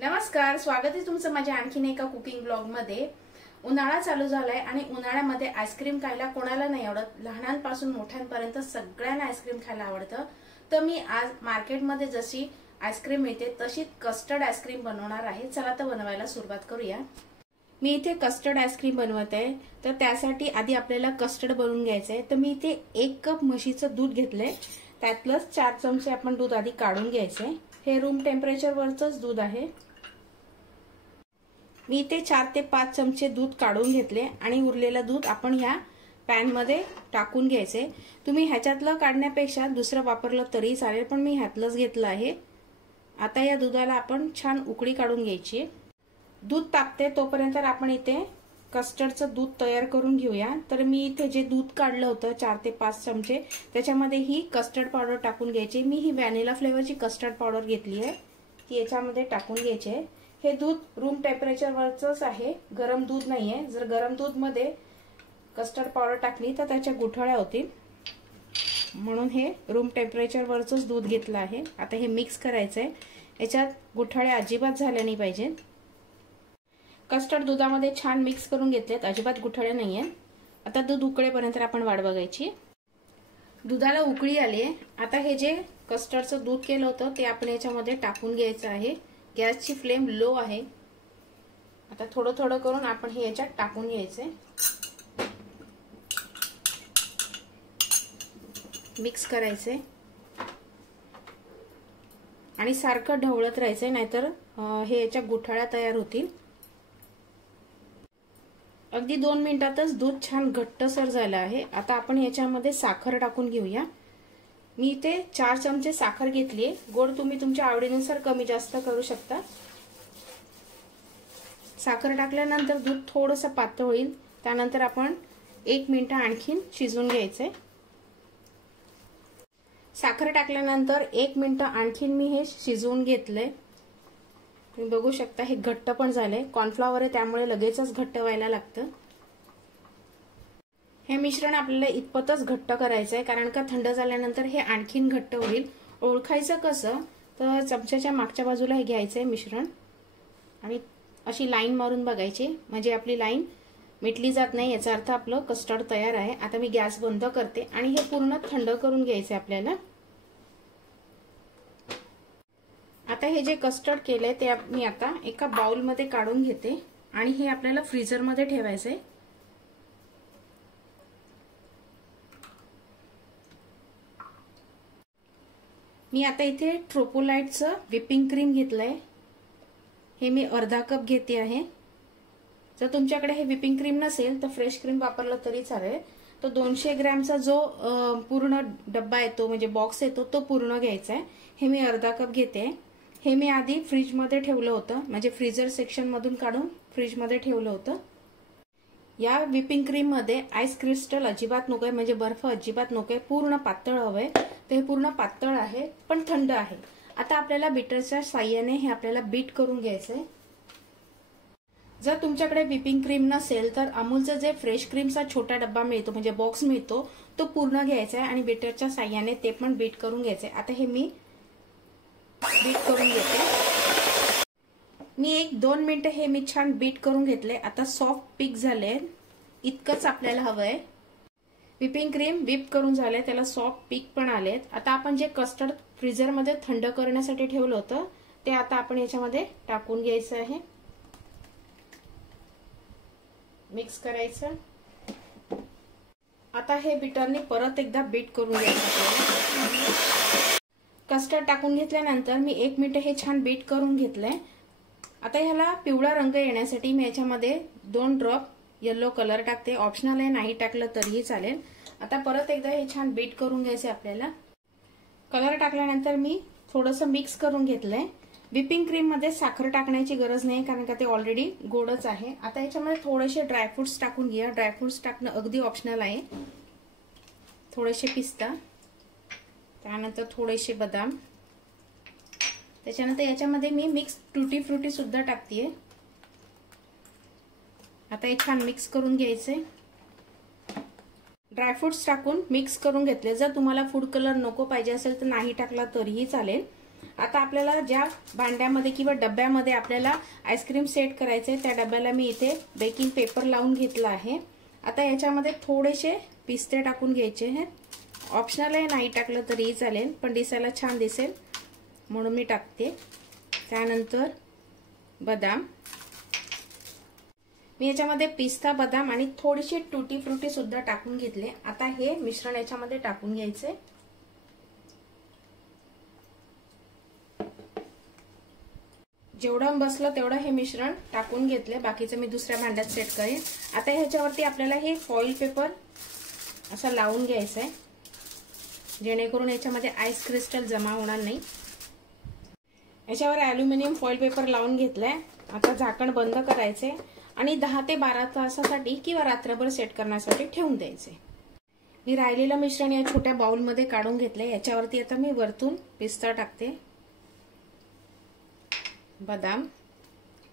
नमस्कार, स्वागत आहे तुमचं माझ्या आणखीन एका कुकिंग ब्लॉग मध्ये। उन्हाळा चालू झालाय आणि उन्हाळ्यामध्ये आईस्क्रीम खायला कोणाला नाही आवडत। लहानांपासून मोठ्यांपर्यंत सगळ्यांना आईस्क्रीम खायला आवडतं। तर मी आज मार्केटमध्ये जशी आईस्क्रीम मिळते तशी कस्टर्ड आईस्क्रीम बनवणार आहे। चला तर बनवायला सुरुवात करूया। मी इथे कस्टर्ड आईस्क्रीम बनवत आहे, तर त्यासाठी आधी आपल्याला कस्टर्ड बनवून घ्यायचं आहे। तर मी इथे 1 कप म्हशीचं दूध घेतलंय, त्यातलंच 4 चमचे आपण दूध आधी काढून घ्यायचंय। हे रूम टेम्परेचर वरचंच दूध आहे। मी इथे 4 ते 5 चमचे दूध काढून घेतले आणि उरलेलं दूध आपण ह्या पॅन मध्ये टाकून घ्यायचे। तुम्ही ह्याच्यातलं काढण्यापेक्षा दुसरं वापरलं तरी चालेल, पण मी ह्यातलंच घेतलं आहे। आता या दुधाला आपण छान उकळी काढून घ्यायची। दूध तापते तोपर्यंत आपण इथे कस्टर्डचं दूध तयार करून घेऊया। तर मी इथे जे दूध काढलं होतं 4 ते 5 चमचे, त्याच्यामध्ये ही कस्टर्ड पावडर टाकून घ्यायची। मी ही व्हॅनिला फ्लेवरची कस्टर्ड पावडर घेतली आहे, ती याच्यामध्ये टाकून घ्यायची आहे। हे दूध रूम टेम्परेचर वरचंच आहे, गरम दूध नाहीये। जर गरम दूध मध्ये कस्टर्ड पावडर टाकली तर त्याच्या गुठळ्या होतील, म्हणून हे रूम टेम्परेचर वरचंच दूध घेतलं आहे। आता हे मिक्स करायचंय, याच्यात गुठळ्या अजिबात झाल्या नाही पाहिजे। कस्टर्ड दुधामध्ये छान मिक्स करून घेतलेत, अजिबात गुठळ्या नाहीये। आता दूध उकळेपर्यंत आपण वाट बघायची। दुधाला उकळी आली आहे। आता हे जे कस्टर्डचं दूध केलं होतं ते आपण याच्यामध्ये टाकून घ्यायचं आहे। गॅसची फ्लेम लो आहे। आता थोडं थोडं करून आपण हे याच्यात टाकून घ्यायचे, मिक्स करायचे आणि सारखं ढवळत राहायचंय, नाहीतर हे याच्या गुठळ्या तयार होतील। अगदी 2 मिनिटातच दूध छान घट्टसर झालं आहे। आता आपण याच्यामध्ये साखर टाकून घेऊया। मी इथे 4 चमचे साखर घेतली आहे। गोड तुम्ही तुमच्या आवडीनुसार कमी जास्त करू शकता। साखर टाकल्यानंतर दूध थोडंसं पातळ होईल, त्यानंतर आपण 1 मिनिट आणखीन शिजवून घ्यायचंय। साखर टाकल्यानंतर 1 मिनिट आणखीन मी हे शिजवून घेतलंय। तुम्ही बघू शकता हे घट्ट पण झालंय। कॉर्नफ्लॉवर आहे त्यामुळे लगेचच घट्ट व्हायला लागतं। हे मिश्रण आपल्याला इतपतच घट्ट करायचं आहे, कारण का थंड झाल्यानंतर हे आणखीन घट्ट होईल। ओळखायचं कसं, तर चमच्याच्या मागच्या बाजूला हे घ्यायचंय मिश्रण आणि अशी लाईन मारून बघायची, म्हणजे आपली लाईन मिटली जात नाही, याचा अर्थ आपलं कस्टर्ड तयार आहे। आता मी गॅस बंद करते आणि हे पूर्ण थंड करून घ्यायचंय आपल्याला। आता हे जे कस्टर्ड केलंय ते मी आता एका बाउल मध्ये काढून घेते आणि हे आपल्याला फ्रीजर मध्ये ठेवायचंय। मी आता इथे ट्रोपोलाइटचं व्हिपिंग क्रीम घेतलंय, हे मी अर्धा कप घेते आहे। जर तुमच्याकडे हे व्हिपिंग क्रीम नसेल तर फ्रेश क्रीम वापरलं तरी चालेल। तो 200 ग्रॅमचा जो पूर्ण डब्बा येतो, म्हणजे बॉक्स येतो, तो पूर्ण घ्यायचा आहे। हे मी अर्धा कप घेते। हे मी आधी फ्रीज मध्ये ठेवलं होतं, म्हणजे फ्रीजर सेक्शन मधून काढून फ्रीज मध्ये ठेवलं होतं। या व्हिपिंग क्रीम मध्ये आईस क्रिस्टल अजिबात नकोय, म्हणजे बर्फ अजिबात नकोय, पूर्ण पातळ हवंय। तर हे पूर्ण पातळ आहे पण थंड आहे। आता आपल्याला बीटरच्या साहाय्याने हे आपल्याला बीट करून घ्यायचंय। जर तुमच्याकडे व्हिपिंग क्रीम नसेल तर अमूलचा जे फ्रेश क्रीमचा छोटा डब्बा मिळतो, म्हणजे बॉक्स मिळतो, तो पूर्ण घ्यायचा आहे आणि बीटरच्या साहाय्याने ते पण बीट करून घ्यायचंय। आता हे मी बीट करून घेते। मी 1-2 मिनिट हे मी छान बीट करून घेतले। आता सॉफ्ट पीक झाले, इतकंच आपल्याला हवंय। व्हिपिंग क्रीम व्हिप करून झाले, त्याला सॉफ्ट पीक पण आलेत। आता आपण जे कस्टर्ड फ्रीजर मध्ये थंड करण्यासाठी ठेवलं होतं ते आता आपण याच्यामध्ये टाकून घ्यायचं आहे, मिक्स करायचं। आता हे बीटरने परत एकदा बीट करून घ्यायचं। कस्टर्ड टाकून घेतल्यानंतर मी 1 मिनिट हे छान बीट करून घेतलंय। आता ह्याला पिवळा रंग येण्यासाठी मी याच्यामध्ये 2 ड्रॉप येलो कलर टाकते, ऑप्शनल आहे, नाही टाकलं तरीही चालेल। आता परत एकदा हे छान बीट करून घ्यायचे आपल्याला। कलर टाकल्यानंतर मी थोडंसं मिक्स करून घेतलंय। व्हिपिंग क्रीम मध्ये साखर टाकण्याची गरज नाही, कारण का ते ऑलरेडी गोडच आहे। आता याच्यामध्ये थोडेसे ड्रायफ्रुट्स टाकून घ्या। ड्रायफ्रुट्स टाकणं अगदी ऑप्शनल आहे। थोडेसे पिस्ता, त्यानंतर थोडेसे बदाम, त्याच्यानंतर याच्यामध्ये मी मिक्स टूटी फ्रुटी सुद्धा टाकतेय। आता हे छान मिक्स करून घ्यायचे। ड्रायफ्रुट्स टाकून मिक्स करून घेतले। जर तुम्हाला फूड कलर नको पाहिजे असेल तर नाही टाकला तरीही चालेल। आता आपल्याला ज्या भांड्यामध्ये किंवा डब्यामध्ये आपल्याला आईस्क्रीम सेट करायचे त्या डब्याला मी इथे बेकिंग पेपर लावून घेतला आहे। आता याच्यामध्ये थोडेसे पिस्ते टाकून घ्यायचे आहेत। ऑप्शनल आहे, नाही टाकलं तरीही चालेल, पण दिसायला छान दिसेल म्हणून मी टाकते। त्यानंतर बदाम, मी याच्यामध्ये पिस्ता, बदाम आणि थोडीशी टूटी फ्रुटी सुद्धा टाकून घेतले। आता हे मिश्रण याच्यामध्ये टाकून घ्यायचे। जेवढं बसलं तेवढं हे मिश्रण टाकून घेतले, बाकीचं मी दुसऱ्या भांड्यात सेट करेन। आता ह्याच्यावरती आपल्याला हे फॉइल पेपर असं लावून घ्यायचं आहे, जेणेकरून याच्यामध्ये आईस क्रिस्टल जमा होणार नाही। याच्यावर ॲल्युमिनियम फॉइल पेपर लावून घेतलाय। आता झाकण बंद करायचे आणि 10 ते 12 तासासाठी किंवा रात्रभर सेट करण्यासाठी ठेवून द्यायचे। मी राहिलेलं मिश्रण या छोट्या बाउलमध्ये काढून घेतले। याच्यावरती आता मी वरतून पिस्ता टाकते, बदाम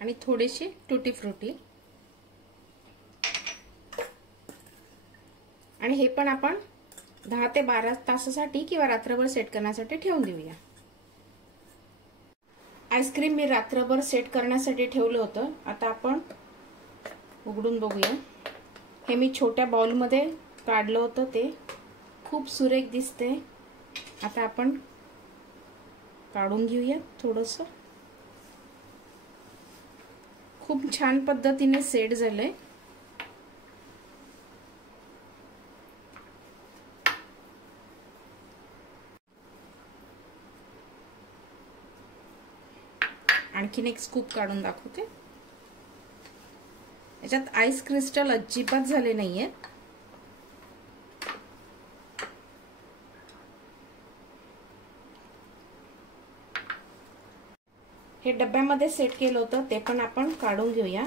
आणि थोडीशी टूटी फ्रुटी, आणि हे पण आपण 10 ते 12 तासासाठी किंवा रात्रभर सेट करण्यासाठी ठेवून देऊया। आईस्क्रीम मी रात्रभर सेट करण्यासाठी ठेवलं होतं। आता आपण उघडून बघूया। हे मी छोट्या बाउलमध्ये काढलं होतं, ते खूप सुरेख दिसते। आता आपण काढून घेऊया थोडंसं। खूप छान पद्धतीने सेट झालंय। आणखीन एक स्कूप काढून दाखवते। याच्यात आईस क्रिस्टल अजिबात झाले नाहीये। हे डब्यामध्ये सेट केलं होतं ते पण आपण काढून घेऊया।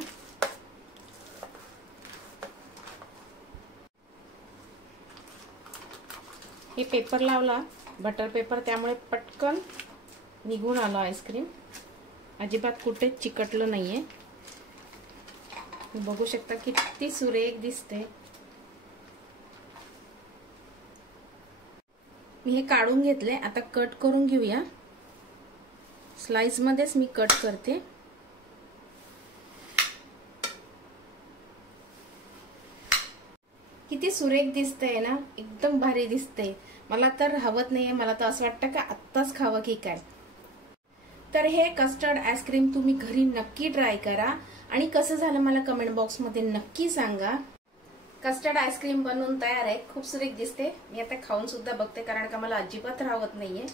हे पेपर लावला, बटर पेपर, त्यामुळे पटकन निघून आलं आईस्क्रीम, अजिबात कुठे चिकटलं नाहीये। बघू शकता किती सुरेख दिसते। मी हे काढून घेतले, आता कट करून घेऊया। स्लाइस मध्येच मी कट करते। किती सुरेख दिसतंय ना, एकदम भारी दिसते। मला तर हवत नाहीये, मला तर असं वाटतं का आत्ताच खावं की काय। तर हे कस्टर्ड आईस्क्रीम तुम्ही घरी नक्की ट्राय करा आणि कसं झालं मला कमेंट बॉक्स मध्ये नक्की सांगा। कस्टर्ड आईस्क्रीम बनवून तयार आहे, खूप सुरेख दिसते। मी आता खाऊन सुद्धा बघते, कारण का मला अजिबात राहत नाहीये।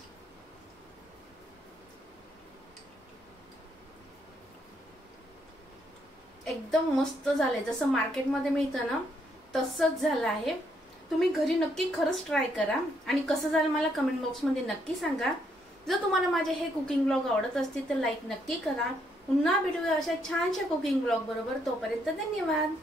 एकदम मस्त झाले, जसं मार्केटमध्ये मिळतं ना तसंच झालं आहे। तुम्ही घरी नक्की खरंच ट्राय करा आणि कसं झालं मला कमेंट बॉक्स मध्ये नक्की सांगा। जर तुम्हाला माझे हे कुकिंग ब्लॉग आवडत असतील तर लाईक नक्की करा। पुन्हा भेटूया अशा छानशा कुकिंग ब्लॉग बरोबर, तोपर्यंत धन्यवाद।